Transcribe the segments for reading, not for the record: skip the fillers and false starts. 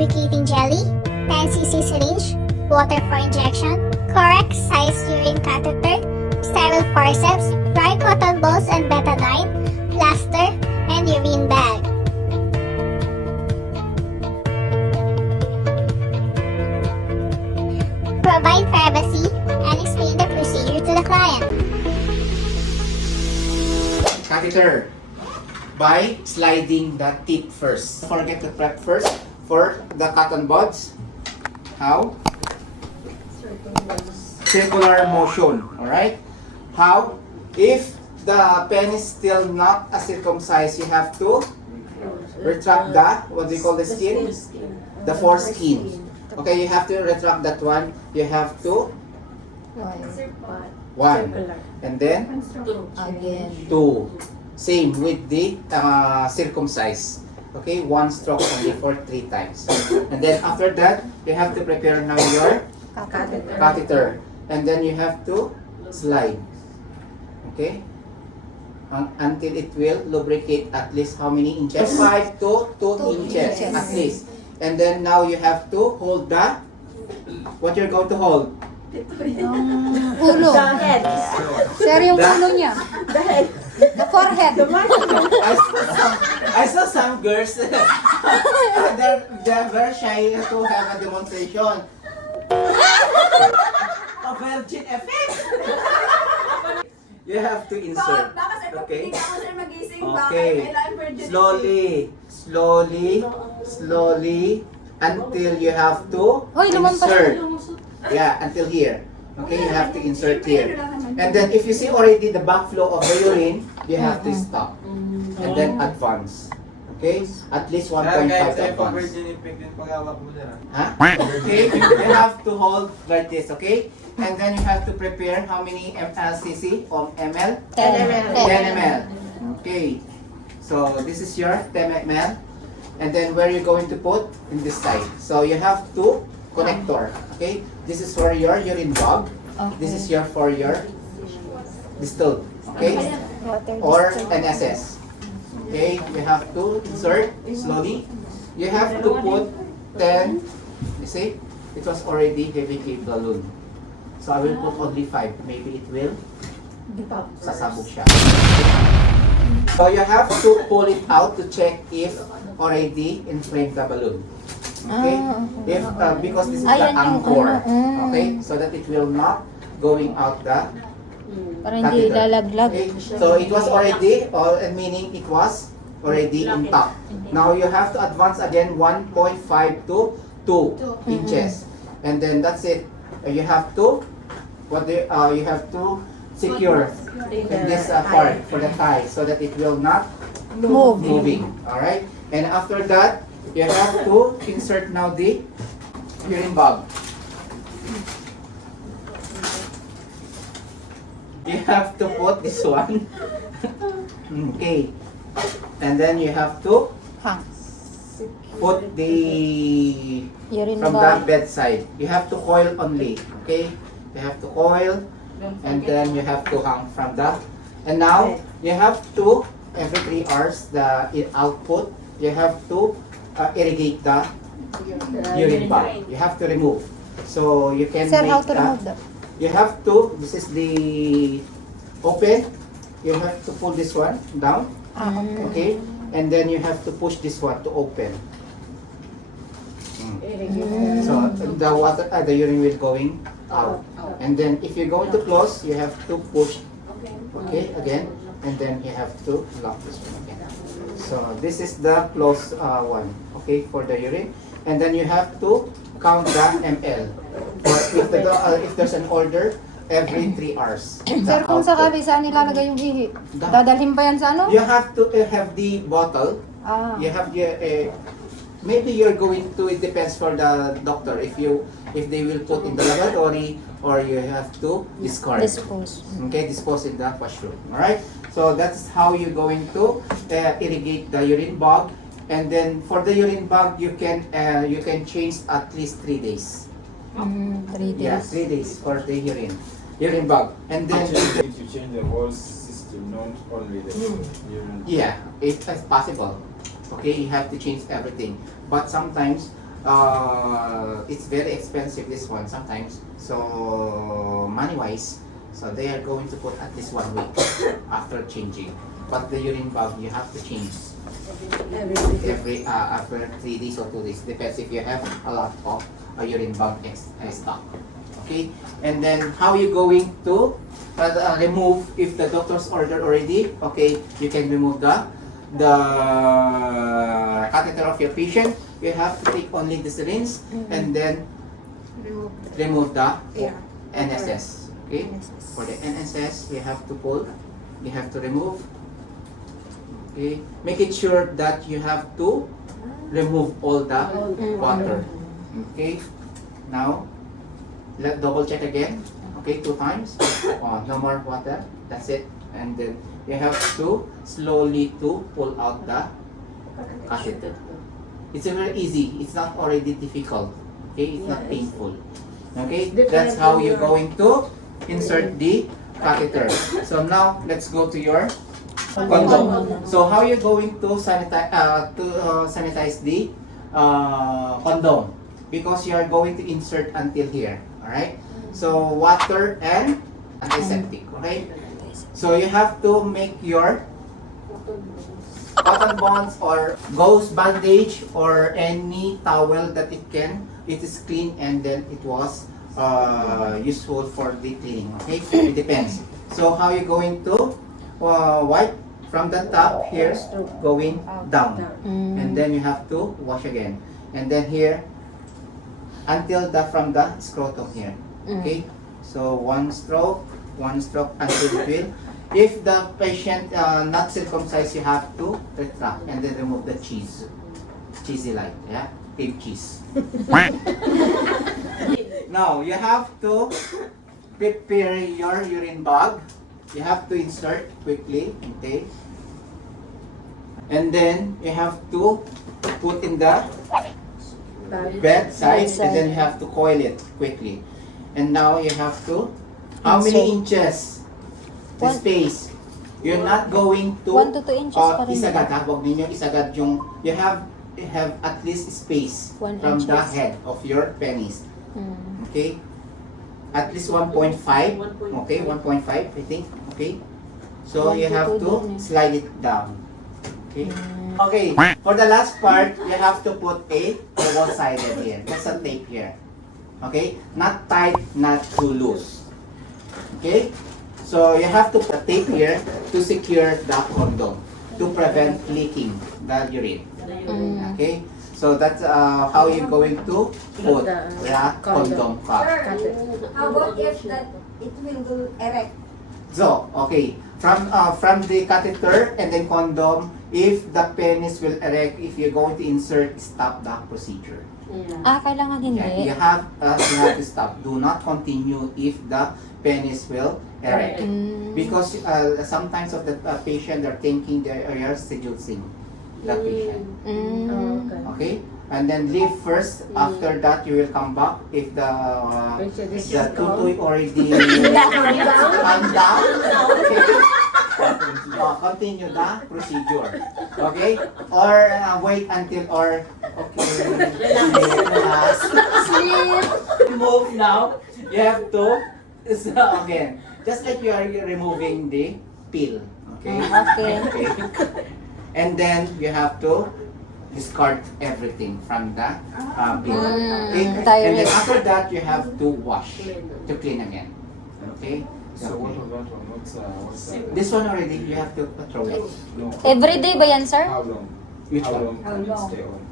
lubricating jelly, 10cc syringe, water for injection, correct size urine catheter, sterile forceps, dry cotton balls and betadine, plaster, and urine bag. Provide privacy and explain the procedure to the client. Catheter by sliding the tip first. Don't forget to prep first for the cotton buds. How? Circular motion. Alright? How? If the pen is still not circumcised, you have to retract the, what do you call the skin? The foreskin. Okay, you have to retract that one. You have to one. And then Again. two. Same with the circumcise. Okay, one stroke only for 3 times. And then after that, you have to prepare now your catheter. And then you have to slide. Okay? Until it will lubricate at least how many inches? 5 to 2 inches at least. And then now you have to hold the, what you're going to hold? Ulo. The head. Sir, yung The- ulo niya. The head. The forehead. I saw some girls, they're very shy to have a demonstration. A virgin effect! You have to insert. Okay? Okay. Slowly, until you have to Hoy, lumampas. insert. Yeah, until here. Okay, you have to insert here. And then if you see already the backflow of the urine, you have to stop. And then advance. Okay? At least 1.5 advance. Huh? Okay? You have to hold like this, okay? And then you have to prepare how many cc or ml? 10 ml. Okay. So this is your 10 ml. And then where you're going to put? In this side. So you have two connector. Okay? This is for your urine bag. This is your for your distilled. Okay? Or NSS. Okay? You have to insert slowly. You have to put 10. You see? It was already heavy balloon. So I will put only 5. Maybe it will sasabog siya. So you have to pull it out to check if already inflamed the balloon. Okay? If because this is the Ayan yung anchor. ano, Okay? So that it will not going out the Para hindi catheter. lalaglag. Okay? So it was already, meaning it was already intact. Now you have to advance again 1.5 to 2 inches. And then that's it. You have to, you have to secure in this part for the thigh so that it will not moving. Alright? And after that, you have to insert now the urine bag. You have to put this one. Okay. And then you have to Hang. put the Urine from the bag. bedside. You have to coil only. Okay? You have to coil and then you have to hang from the, and now you have to every 3 hours the output you have to irrigate the urine bag. You have to remove. So you can Sir, make how to remove that? You have to, this is the open, you have to pull this one down, okay? And then you have to push this one to open. So the water, the urine will going out. And then if you're going to close, you have to push, okay, again. And then you have to lock this one again. So this is the close one, okay, for the urine. And then you have to count the ml. Or if there's an order, every 3 hours. Sir, kung sakali saan nilalagay yung ihi? Dadalhin ba yan sa ano? You have to have the bottle. You have your, maybe you're going to, it depends for the doctor if they will put in the laboratory or you have to discard. Dispose. Okay, dispose in the washroom. Alright? So that's how you're going to irrigate the urine bag. And then for the urine bag, you can change at least 3 days. 3 days. Yeah, 3 days for the urine bag. And then If you change the whole system, not only the urine. yeah, it's possible. Okay, you have to change everything. But sometimes it's very expensive, this one sometimes. So money wise, so they are going to put at least 1 week after changing. But the urine bag you have to change every after 3 days or 2 days. Depends if you have a lot of urine bag stock. Okay, and then how you going to remove if the doctor's order already? Okay, you can remove the catheter of your patient. You have to take only the syringe and then remove the NSS. Okay, for the NSS you have to pull, you have to remove. Okay, make it sure that you have to remove all the water. Okay, now let double check again. Okay, 2 times. No more water. That's it. And then you have to slowly to pull out the catheter. It's very easy. It's not already difficult. Okay, it's not painful. Okay, that's how you're going to insert the catheter. So now let's go to your condom. So how you're going to sanitize the condom? Because you are going to insert until here. All right. So water and antiseptic. Okay. So you have to make your cotton bonds or gauze bandage or any towel that it is clean and then it was useful for the cleaning. Okay, it depends. So how you going to wipe from the top here going down, and then you have to wash again, and then here until from the scrotum here. Okay, so one stroke until it will. If the patient not circumcised, you have to retract and then remove the cheesy like, yeah, cream cheese. Now you have to prepare your urine bag. You have to insert quickly, okay, and then you have to put in the bedside, and then you have to coil it quickly. And now you have to, how many inches? The space. You're not going to 1 to 2 inches pa rin. isagad, ha? Huwag ninyo isagad yung, you have at least space 1 from the inches. head of your penis. Okay? At least 1.5. Okay, 1.5 I think. Okay? So 1 you to have 2 to din eh. slide it down. Okay? Okay, for the last part, you have to put a double-sided here. That's a tape here. Okay? Not tight, not too loose. Okay? So you have to put a tape here to secure the condom to prevent leaking the urine. Okay? So that's how you're going to put the condom cap. How about if that it will go erect? So, okay, from the catheter and then condom, if the penis will erect, if you're going to insert, stop the procedure. Kailangan hindi. Yeah, you have to stop. Do not continue if the penis will erect. Because sometimes of the patient are thinking they are seducing the patient. Okay? And then leave first. After that, you will come back if the tutoy already come down. Okay. Continue the procedure. Okay? Or wait until sleep. Move now. You have to again. Just like you are removing the pill. Okay? Okay. And then you have to discard everything from the pill. Okay? And then after that, you have to wash to clean again. Okay? So what was that one? What's that? This one already, you have to throw it. No. Every day ba yan, sir? How long? Which How one? long can it stay on?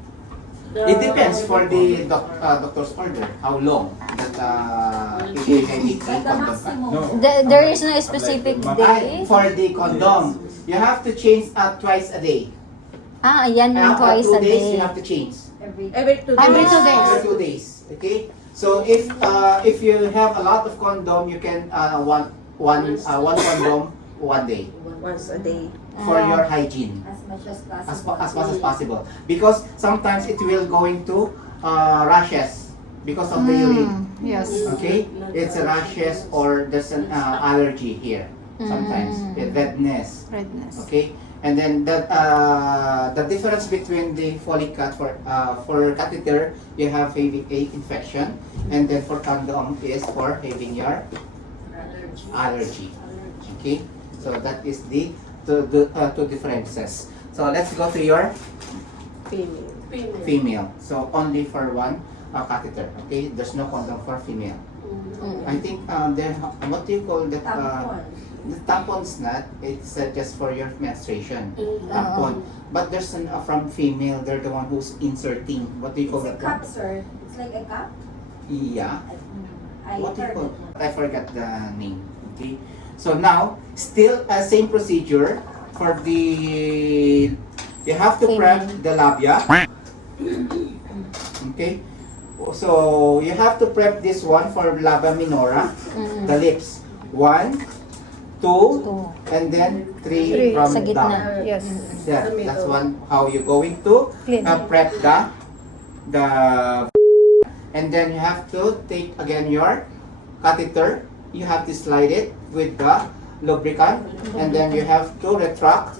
It depends for the doctor's order. How long that you can be condom ka. No. There is no specific day? For the condom, you have to change twice a day. Yan yung twice 2 a days, day. you have to change. Every 2 days. Every 2 days. Every 2 days. Okay. So if you have a lot of condom, you can one condom 1 day Once a day. for your hygiene. As much as As possible. much as possible, because sometimes it will going to rashes because of the urine. Yes. Okay, it's a rashes or there's an allergy here sometimes, redness. Redness. Okay, And then the difference between the Foley cut for catheter, you have having a infection, and then for condom is for having your allergy. Okay, so that is the two differences. So let's go to your female. So only for one catheter. Okay, there's no condom for female. I think there, what do you call that? The tampon's not. It's just for your menstruation. Tampon. But there's an from female. They're the one who's inserting. What do you call It's a that? cup, sir. It's like a cup. Yeah. I What do you heard call? it. I forgot the name. Okay. So now, still same procedure for the. You have to prep the labia. Okay. So you have to prep this one for labia minora, the lips. 1, 2, and then 3 from Sa gitna. down. Yes. Yeah, that's one how you're going to Clean. prep the and then you have to take again your catheter. You have to slide it with the lubricant, and then you have to retract.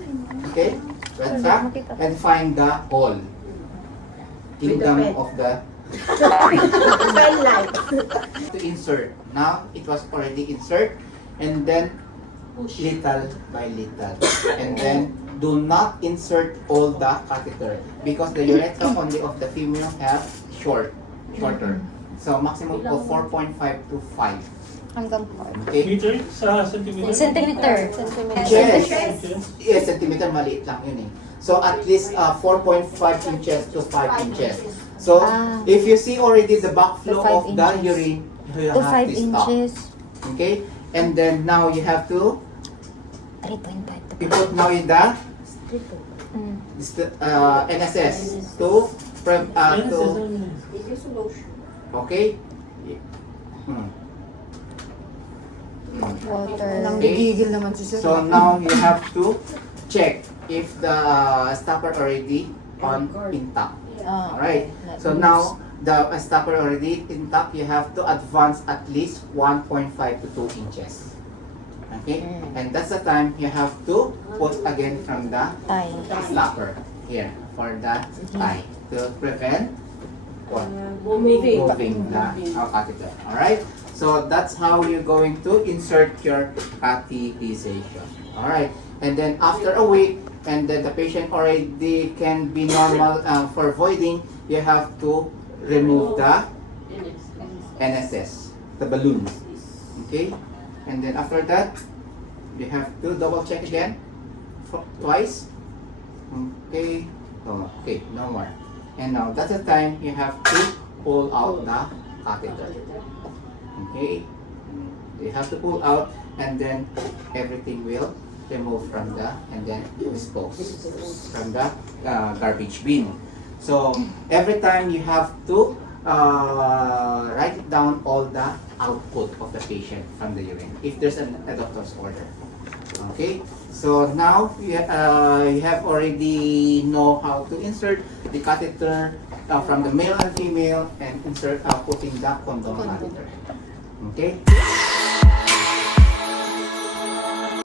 Okay, retract and find the hole. Kingdom of the to insert. Now it was already insert, and then little by little, and then do not insert all the catheter because the urethra only of the female have shorter. So maximum of 4.5 to 5. Hanggang 4. Okay? Meter sa centimeter? Centimeter. Yes. Yes, centimeter maliit lang yun eh. So at least 4.5 inches to 5 inches. So if you see already the backflow To 5 of the inches. urine, you To have 5 to stop. inches. Okay? And then now you have to 3.5 to put now in the Mm. NSS to to It is lotion. okay. Hmm. Water. Okay. Naman si Sir. So now you have to check if the stopper already on intact. Alright. So now the stopper already intact, you have to advance at least 1.5 to 2 inches. Okay? And that's the time you have to put again from the Tay. stopper here for the tie to prevent what? Moving. Moving the catheter. Alright? So that's how you're going to insert your catheterization. Alright? And then after a week, and then the patient already can be normal for voiding, you have to remove the NSS, the balloons. Okay? And then after that, you have to double check again twice. Okay. Oh, okay, no more. And now that's the time you have to pull out the catheter. Okay. You have to pull out, and then everything will remove from the and then dispose from the garbage bin. So every time you have to write it down all the output of the patient from the urine if there's a doctor's order. Okay, so now you have already know how to insert the catheter from the male and female and insert putting the condom catheter. Okay.